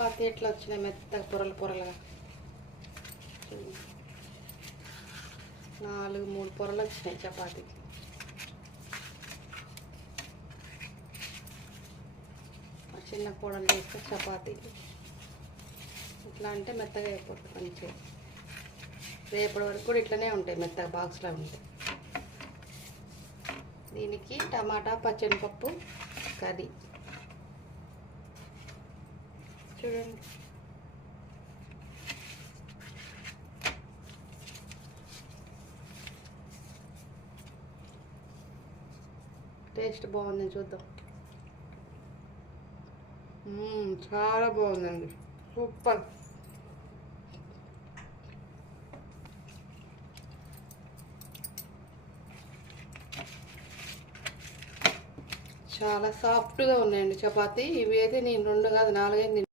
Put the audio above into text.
చపాతీ ఎట్లా వచ్చినాయి మెత్తగా పొరలు పొరలుగా. 3 పొరలు వచ్చినాయి చపాతీకి. చిన్న కూడలు చేస్తే చపాతీలు ఇట్లా అంటే మెత్తగా అయిపోతుంది మంచిగా. రేపటి వరకు కూడా ఇట్లనే ఉంటాయి, మెత్తగా బాక్స్లో ఉంటాయి. దీనికి టమాటా పచ్చనిపప్పు కర్రీ చూడండి. టేస్ట్ బాగుంది, చూద్దాం. చాలా బాగుందండి, సూపర్. చాలా సాఫ్ట్గా ఉన్నాయండి చపాతీ. ఇవి అయితే నేను 2 కాదు 4 తిన్నాను.